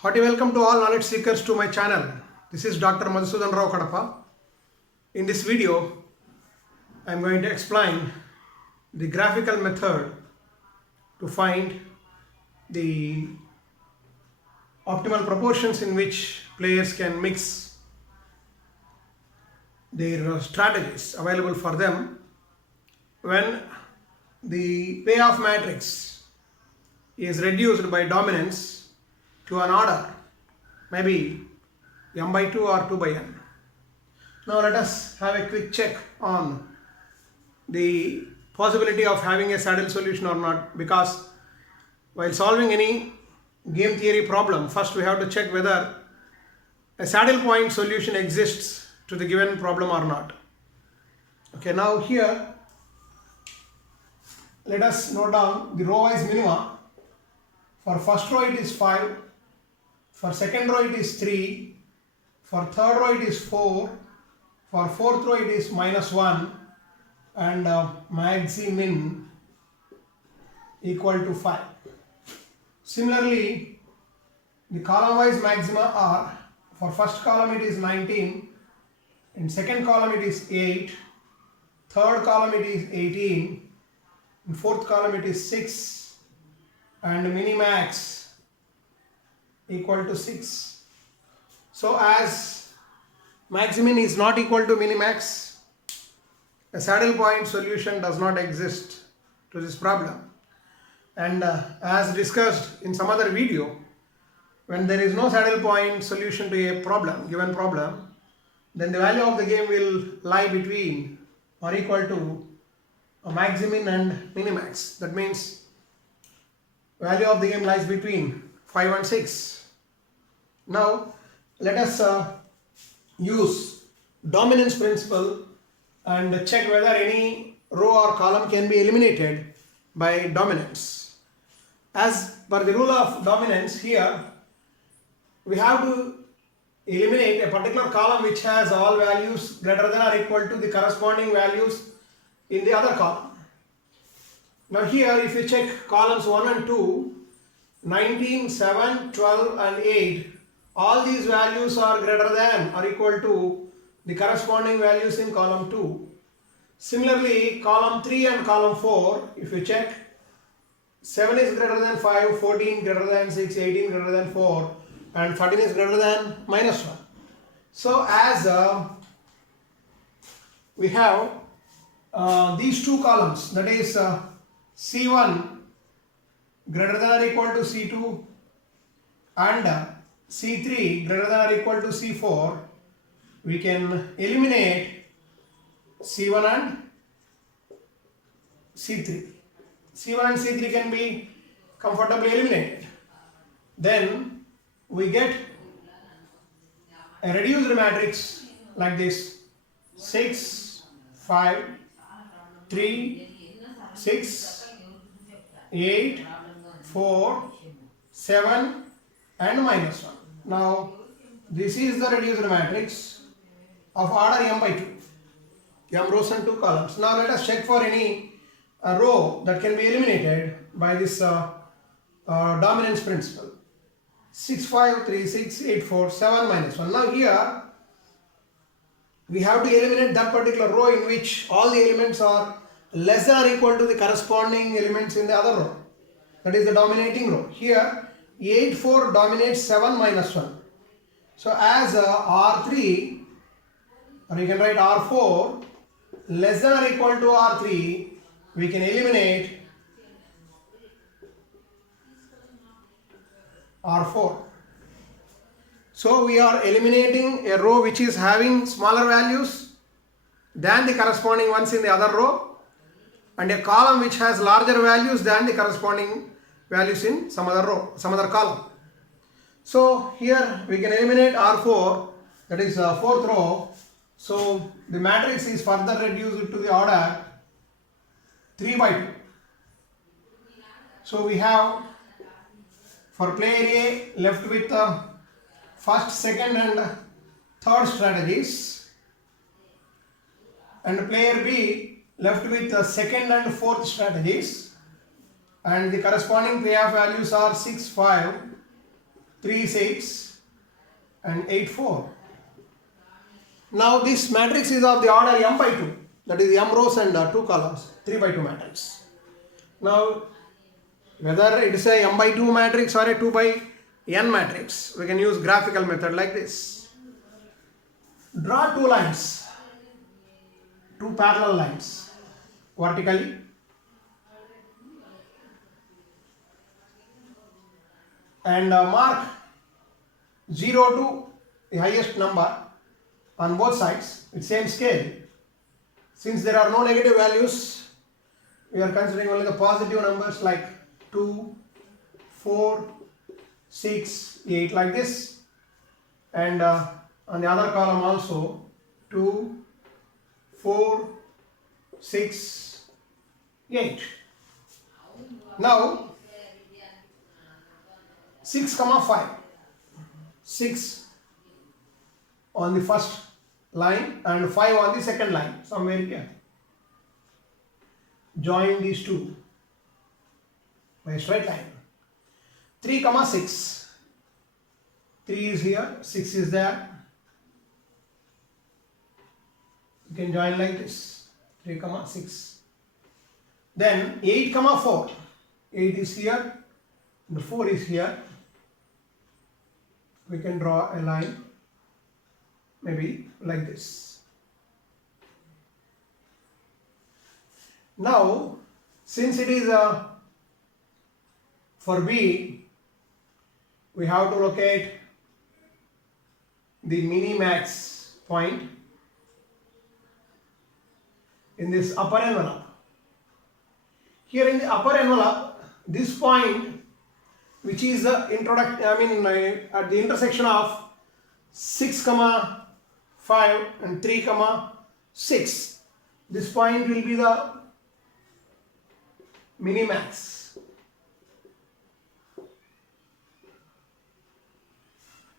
Hearty welcome to all knowledge seekers to my channel. This is Dr. Madhusudan Rao Kadapa. In this video, I am going to explain the graphical method to find the optimal proportions in which players can mix their strategies available for them when the payoff matrix is reduced by dominance to an order, maybe m by 2 or 2 by n. Now let us have a quick check on the possibility of having a saddle solution or not, because while solving any game theory problem, first we have to check whether a saddle point solution exists to the given problem or not. Okay, now here let us note down the row wise minima. For first row it is 5, for second row it is 3, for third row it is 4, for fourth row it is -1, and max-min equal to 5. Similarly, the column wise maxima are, for first column it is 19, in second column it is 8, third column it is 18, in fourth column it is 6, and minimax equal to 6. So as maximin is not equal to minimax, a saddle point solution does not exist to this problem. And as discussed in some other video, when there is no saddle point solution to a problem, given problem, then the value of the game will lie between or equal to a maximin and minimax. That means value of the game lies between 5 and 6. Now let us use dominance principle and check whether any row or column can be eliminated by dominance. As per the rule of dominance, here we have to eliminate a particular column which has all values greater than or equal to the corresponding values in the other column. Now here if you check columns 1 and 2, 19, 7, 12 and 8, all these values are greater than or equal to the corresponding values in column 2. Similarly, column 3 and column 4, if you check, 7 is greater than 5, 14 greater than 6, 18 greater than 4, and 13 is greater than -1. So as we have these two columns, that is C1 greater than or equal to C2 and C3 greater than or equal to C4, we can eliminate C1 and C3. C1 and C3 can be comfortably eliminated. Then we get a reduced matrix like this: 6, 5, 3, 6, 8, 4, 7 and -1. Now this is the reduced matrix of order m by 2, m rows and 2 columns. Now let us check for any row that can be eliminated by this dominance principle. 6, 5, 3, 6, 8, 4, 7, -1. Now here we have to eliminate that particular row in which all the elements are less than or equal to the corresponding elements in the other row. That is the dominating row. Here 8, 4 dominates 7, -1. So as R3, or you can write R4 less than or equal to R3, we can eliminate R4. So we are eliminating a row which is having smaller values than the corresponding ones in the other row, and a column which has larger values than the corresponding values in some other row, some other column. So here we can eliminate R4, that is fourth row. So the matrix is further reduced to the order 3 by 2. So we have for player A left with first, second and third strategies, and player B left with second and fourth strategies, and the corresponding payoff values are 6, 5, 3, 6 and 8, 4. Now this matrix is of the order m by 2. That is m rows and 2 columns. 3 by 2 matrix. Now whether it is a m by 2 matrix or a 2 by n matrix, we can use graphical method like this. Draw two lines, two parallel lines vertically, and mark 0 to the highest number on both sides with same scale. Since there are no negative values, we are considering only the positive numbers like 2, 4, 6, 8 like this, and on the other column also 2, 4, 6, 8. Now 6, 5. 6 on the first line and 5 on the second line, somewhere here. Join these two by a straight line. 3, 6. 3 is here, 6 is there. You can join like this. 3, 6. Then 8, 4. 8 is here, and 4 is here. We can draw a line, maybe like this. Now, since it is for B, we have to locate the minimax point in this upper envelope. Here in the upper envelope, this point, which is the at the intersection of 6, 5 and 3, 6. This point will be the minimax,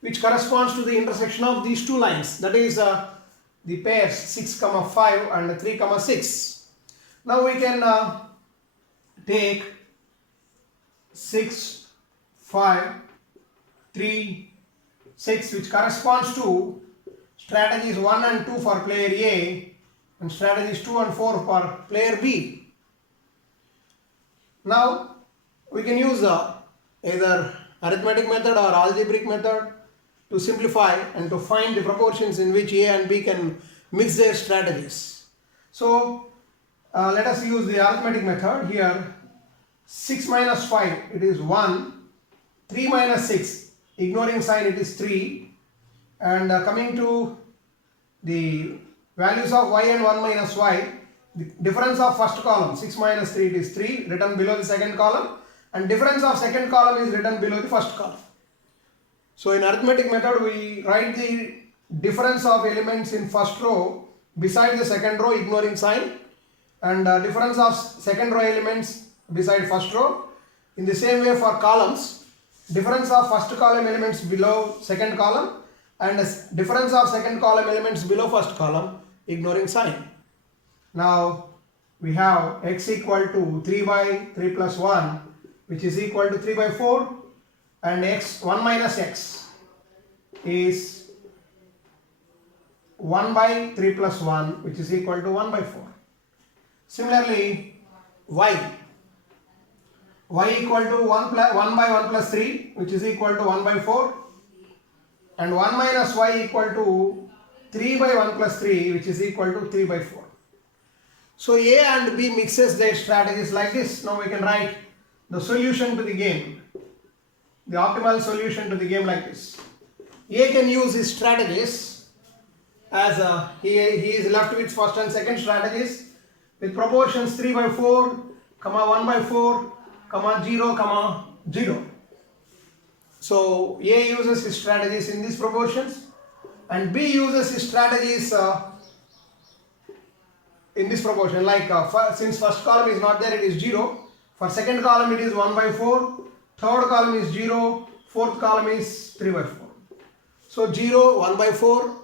which corresponds to the intersection of these two lines, that is the pairs 6, 5 and 3, 6. Now we can take 6, 5, 3, 6, which corresponds to strategies 1 and 2 for player A and strategies 2 and 4 for player B. Now we can use either arithmetic method or algebraic method to simplify and to find the proportions in which A and B can mix their strategies. So let us use the arithmetic method. Here 6 minus 5, it is 1. 3 minus 6, ignoring sign, it is 3. And coming to the values of y and 1 minus y, the difference of first column 6 minus 3, it is 3, written below the second column, and difference of second column is written below the first column. So in arithmetic method, we write the difference of elements in first row beside the second row, ignoring sign, and difference of second row elements beside first row. In the same way for columns, difference of first column elements below second column and difference of second column elements below first column, ignoring sign. Now we have x equal to 3 by 3 plus 1, which is equal to 3 by 4, and x 1 minus x is 1 by 3 plus 1, which is equal to 1 by 4. Similarly, y equal to 1 by 1 plus 3, which is equal to 1 by 4, and 1 minus y equal to 3 by 1 plus 3, which is equal to 3 by 4. So A and B mixes their strategies like this. Now we can write the solution to the game, the optimal solution to the game like this. A can use his strategies as he is left with first and second strategies with proportions 3 by 4, 1 by 4, 0, 0. So A uses his strategies in these proportions and B uses his strategies in this proportion, like since first column is not there, it is 0. For second column it is 1 by 4, third column is 0, fourth column is 3 by 4. So 0, 1 by 4,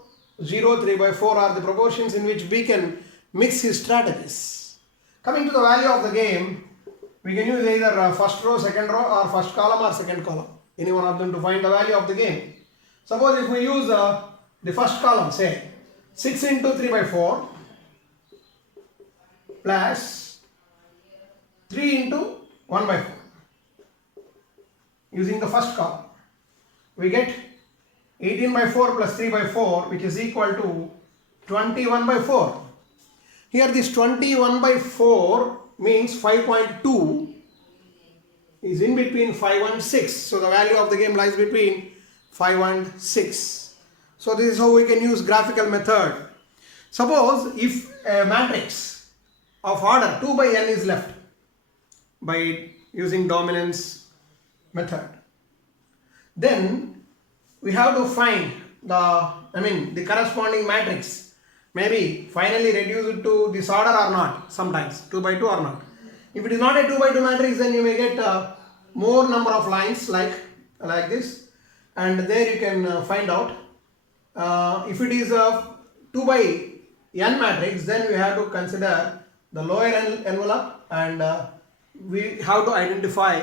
0, 3 by 4 are the proportions in which B can mix his strategies. Coming to the value of the game, we can use either first row, second row, or first column or second column. any one of them to find the value of the game. Suppose if we use the first column, say 6 into 3 by 4 plus 3 into 1 by 4. Using the first column, we get 18 by 4 plus 3 by 4, which is equal to 21 by 4. Here this 21 by 4 means 5.2 is in between 5 and 6. So the value of the game lies between 5 and 6. So this is how we can use graphical method. Suppose if a matrix of order 2 by n is left by using dominance method, then we have to find the corresponding matrix. Maybe finally reduce it to this order or not, sometimes 2 by 2 or not. If it is not a 2 by 2 matrix, then you may get more number of lines like this, and there you can find out. If it is a 2 by n matrix, then we have to consider the lower envelope, and we have to identify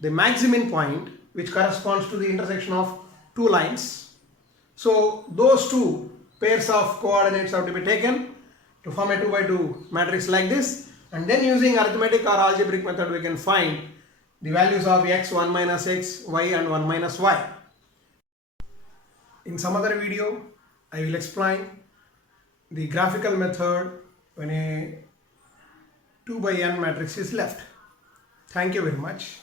the maximum point which corresponds to the intersection of two lines. So those two pairs of coordinates have to be taken to form a 2 by 2 matrix like this, and then using arithmetic or algebraic method we can find the values of x, 1 minus x, y and 1 minus y. In some other video I will explain the graphical method when a 2 by n matrix is left. Thank you very much.